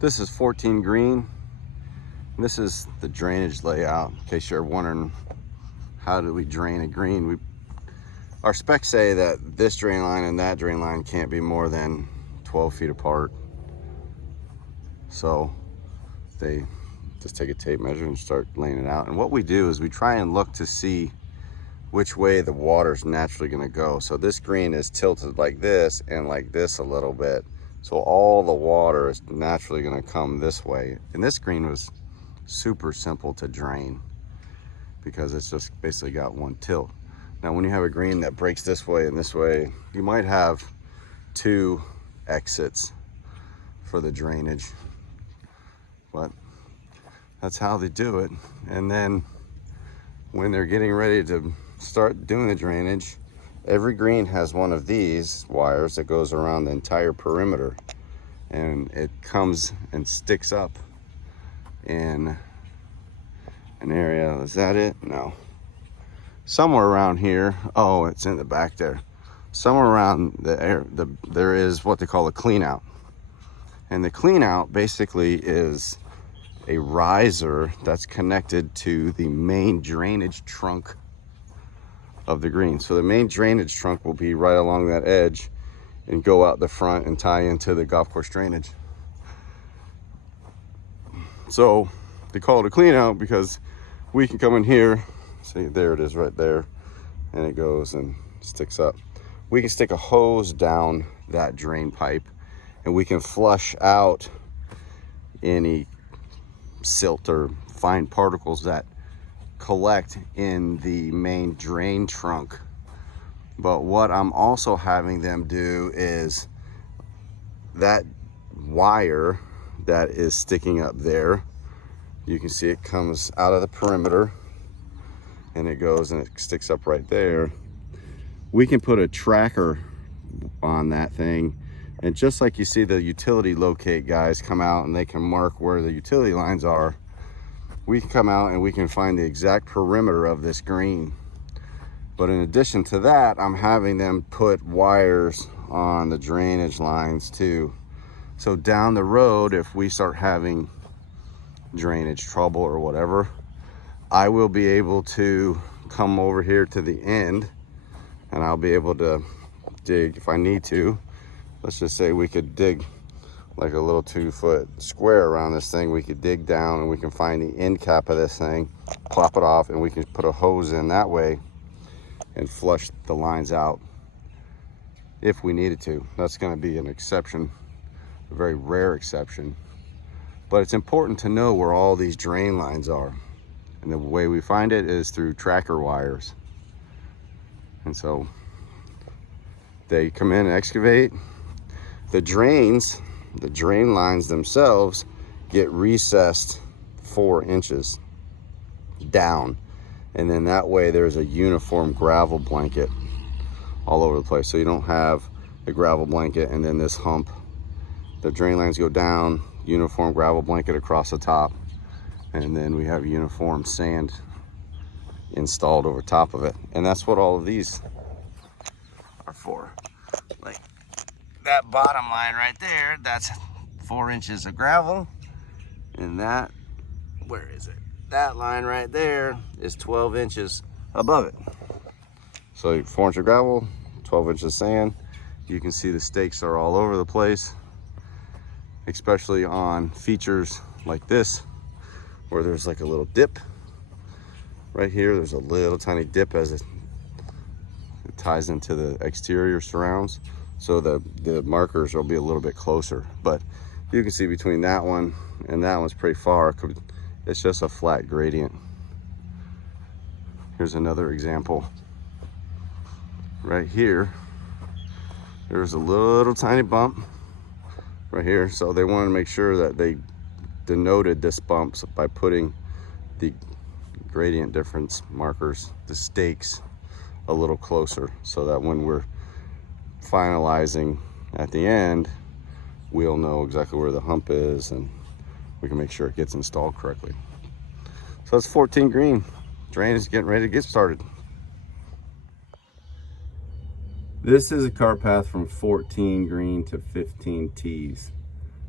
This is 14 green. This is the drainage layout, in case you're wondering how do we drain a green. Our specs say that this drain line and that drain line can't be more than 12 feet apart. So they just take a tape measure and start laying it out. And what we do is we try and look to see which way the water's naturally gonna go. So this green is tilted like this and like this a little bit. So all the water is naturally gonna come this way. And this green was super simple to drain because it's just basically got one tilt. Now, when you have a green that breaks this way and this way, you might have two exits for the drainage, but that's how they do it. And then when they're getting ready to start doing the drainage, every green has one of these wires that goes around the entire perimeter, and it comes and sticks up in an area. Is that it? No. Somewhere around here. Oh, it's in the back there. Somewhere around the air, there is what they call a clean out. And the clean out basically is a riser that's connected to the main drainage trunk of the green. So the main drainage trunk will be right along that edge and go out the front and tie into the golf course drainage. So they call it a clean out because we can come in here, see, there it is right there, and it goes and sticks up. We can stick a hose down that drain pipe and we can flush out any silt or fine particles that collect in the main drain trunk. But what I'm also having them do is that wire that is sticking up there, you can see it comes out of the perimeter and it goes and it sticks up right there. We can put a tracker on that thing, and just like you see the utility locate guys come out and they can mark where the utility lines are, we can come out and we can find the exact perimeter of this green. But in addition to that, I'm having them put wires on the drainage lines too. So down the road, if we start having drainage trouble or whatever, I will be able to come over here to the end and I'll be able to dig if I need to. Let's just say we could dig like a little 2-foot square around this thing. We could dig down and we can find the end cap of this thing, plop it off, and we can put a hose in that way and flush the lines out if we needed to. That's going to be an exception, a very rare exception. But it's important to know where all these drain lines are. And the way we find it is through tracker wires. And so they come in and excavate. The drain lines themselves get recessed 4 inches down. And then that way there's a uniform gravel blanket all over the place. So you don't have a gravel blanket and then this hump. The drain lines go down, uniform gravel blanket across the top, and then we have uniform sand installed over top of it. And that's what all of these are for. Like that bottom line right there, that's 4 inches of gravel, and that, where is it? That line right there is 12 inches above it. So 4 inches of gravel, 12 inches of sand. You can see the stakes are all over the place, especially on features like this, where there's like a little dip. Right here, there's a little tiny dip as it ties into the exterior surrounds. So the markers will be a little bit closer. But you can see between that one and that one's pretty far. It's just a flat gradient. Here's another example. Right here, there's a little tiny bump right here. So they wanted to make sure that they denoted this bump by putting the gradient difference markers, the stakes, a little closer, so that when we're finalizing at the end, we'll know exactly where the hump is and we can make sure it gets installed correctly. So that's 14 green. Drainage is getting ready to get started. This is a cart path from 14 green to 15 tees.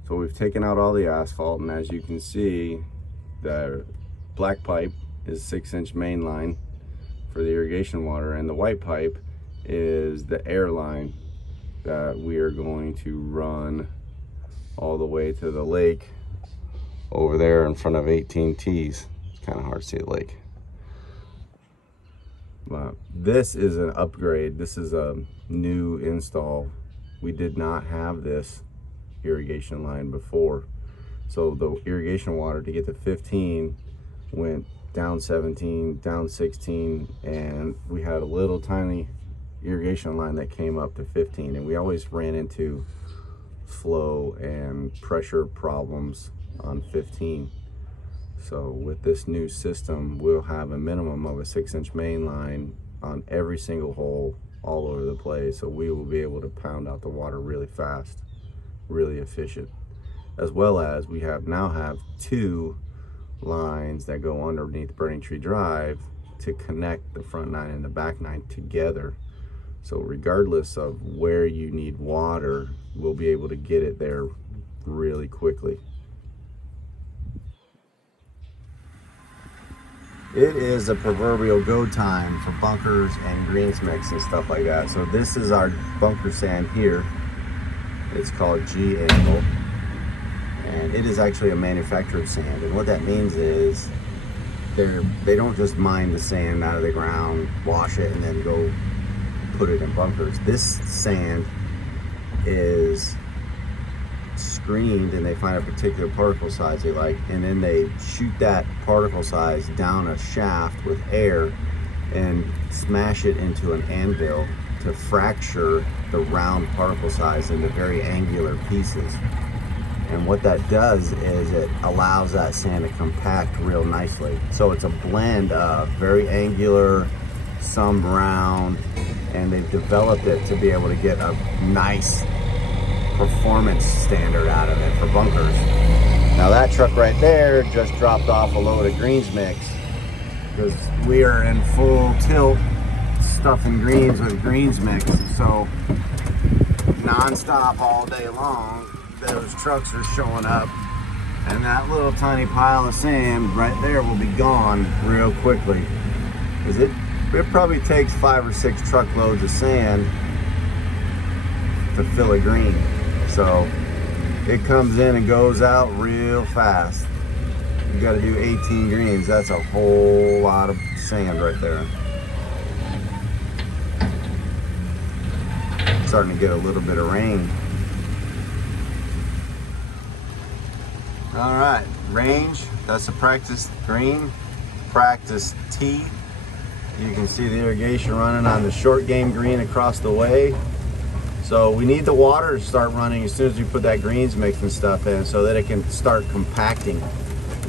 So we've taken out all the asphalt, and as you can see, the black pipe is 6-inch main line for the irrigation water, and the white pipe is the air line that we are going to run all the way to the lake over there in front of 18 T's. It's kind of hard to see the lake. But this is an upgrade. This is a new install. We did not have this irrigation line before. So the irrigation water to get to 15 went down 17, down 16, and we had a little tiny irrigation line that came up to 15, and we always ran into flow and pressure problems on 15. So with this new system, we'll have a minimum of a 6-inch main line on every single hole all over the place. So we will be able to pound out the water really fast, really efficient. As well as we now have 2 lines that go underneath Burning Tree Drive to connect the front 9 and the back 9 together. So regardless of where you need water, we'll be able to get it there really quickly. It is a proverbial go time for bunkers and greens mix and stuff like that. So this is our bunker sand here. It's called G Angle, and it is actually a manufactured sand. And what that means is they don't just mine the sand out of the ground, wash it, and then go put it in bunkers. This sand is screened, and they find a particular particle size they like, and then they shoot that particle size down a shaft with air and smash it into an anvil to fracture the round particle size into very angular pieces. And what that does is it allows that sand to compact real nicely. So it's a blend of very angular, some round, and they've developed it to be able to get a nice performance standard out of it for bunkers. Now that truck right there just dropped off a load of greens mix because we are in full tilt stuffing greens with greens mix. So non-stop all day long, those trucks are showing up, and that little tiny pile of sand right there will be gone real quickly, because it probably takes 5 or 6 truckloads of sand to fill a green. So it comes in and goes out real fast. You got to do 18 greens. That's a whole lot of sand right there. Starting to get a little bit of rain. All right, range, that's a practice green, practice tee. You can see the irrigation running on the short game green across the way. So we need the water to start running as soon as we put that greens mix and stuff in so that it can start compacting.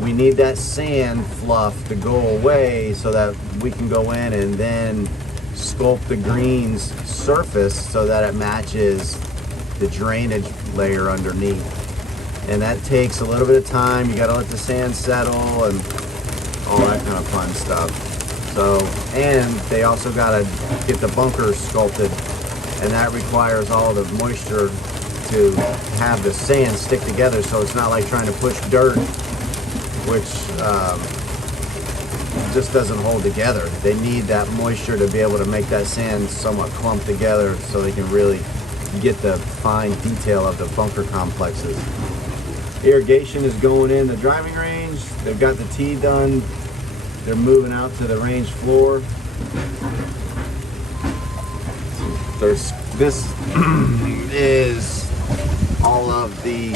We need that sand fluff to go away so that we can go in and then sculpt the greens surface so that it matches the drainage layer underneath. And that takes a little bit of time. You gotta let the sand settle and all that kind of fun stuff. So, and they also gotta get the bunkers sculpted, and that requires all the moisture to have the sand stick together, so it's not like trying to push dirt, which just doesn't hold together. They need that moisture to be able to make that sand somewhat clump together so they can really get the fine detail of the bunker complexes. Irrigation is going in the driving range. They've got the tee done. They're moving out to the range floor. This is all of the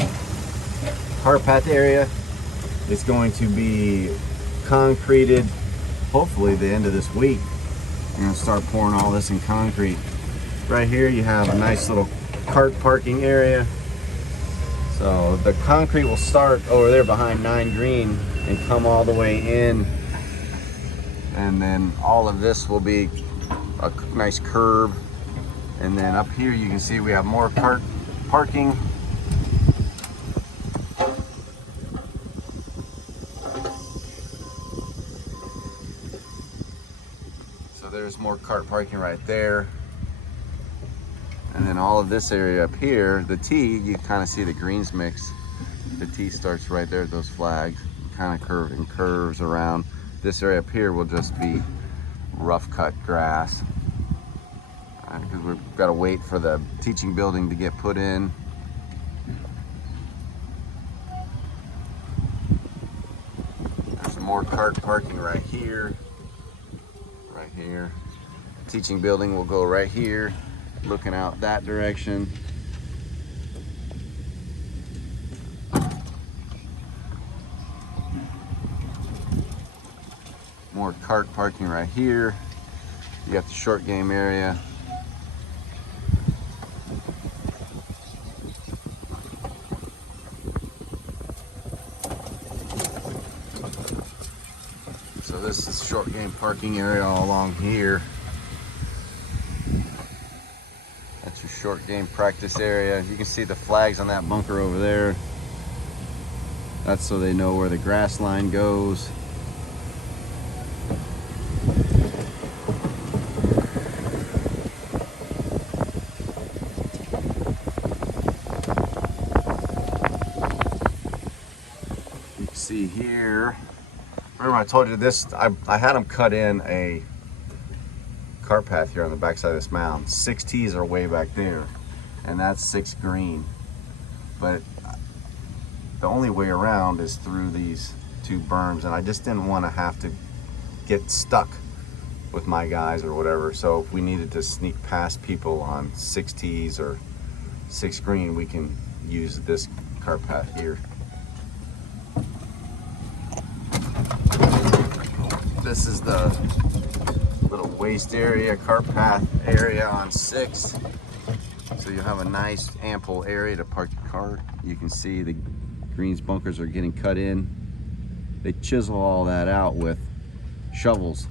cart path area. It's going to be concreted hopefully the end of this week. I'm going to start pouring all this in concrete. Right here you have a nice little cart parking area. So the concrete will start over there behind 9 green and come all the way in, and then all of this will be a nice curb. And then up here you can see we have more cart parking. So there's more cart parking right there. And then all of this area up here, the tee, you kind of see the greens mix The T starts right there at those flags, kind of curves around. This area up here will just be rough cut grass, because we've got to wait for the teaching building to get put in. There's more cart parking right here. Right here. Teaching building will go right here, looking out that direction. More cart parking right here. You got the short game area. So this is short game parking area all along here. That's your short game practice area. You can see the flags on that bunker over there. That's so they know where the grass line goes. You can see here, remember I told you this, I had them cut in a cart path here on the backside of this mound. 6 tees are way back there, and that's 6 green. But the only way around is through these 2 berms, and I just didn't want to have to get stuck with my guys or whatever. So if we needed to sneak past people on 6 tees or 6 green, we can use this cart path here. This is the little waste area, cart path area on 6. So you have a nice ample area to park your cart. You can see the greens bunkers are getting cut in. They chisel all that out with shovels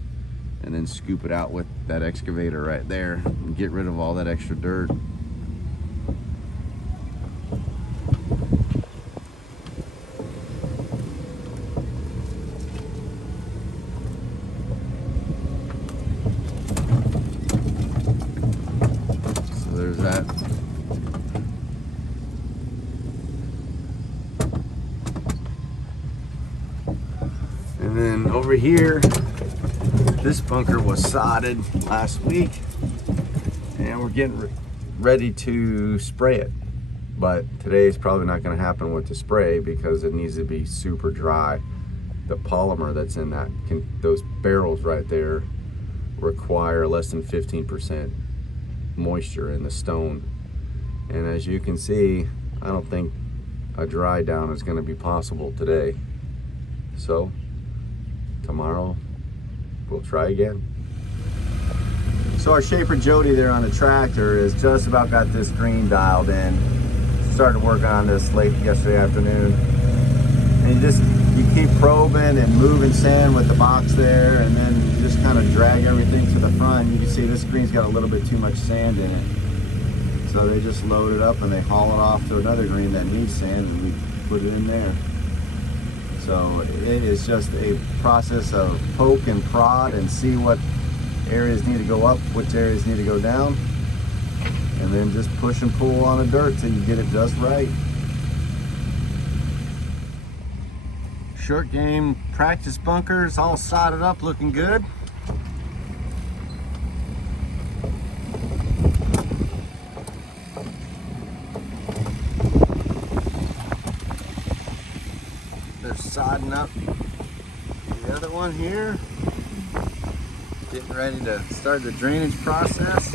and then scoop it out with that excavator right there and get rid of all that extra dirt. There's that. And then over here, this bunker was sodded last week, and we're getting ready to spray it. But today's probably not going to happen with the spray because it needs to be super dry. The polymer that's in that, those barrels right there require less than 15% moisture in the stone, and as you can see, I don't think a dry down is going to be possible today. So tomorrow we'll try again. So our Shaper Jody there on the tractor is just about got this green dialed in. Started working on this late yesterday afternoon, and you keep probing and moving sand with the box there, and then you just kind of drag everything to the front. You can see this green's got a little bit too much sand in it. So they just load it up and they haul it off to another green that needs sand, and we put it in there. So it is just a process of poke and prod and see what areas need to go up, which areas need to go down, and then just push and pull on the dirt till you get it just right. Short game practice bunkers all sodded up, looking good. They're sodding up the other one here. Getting ready to start the drainage process.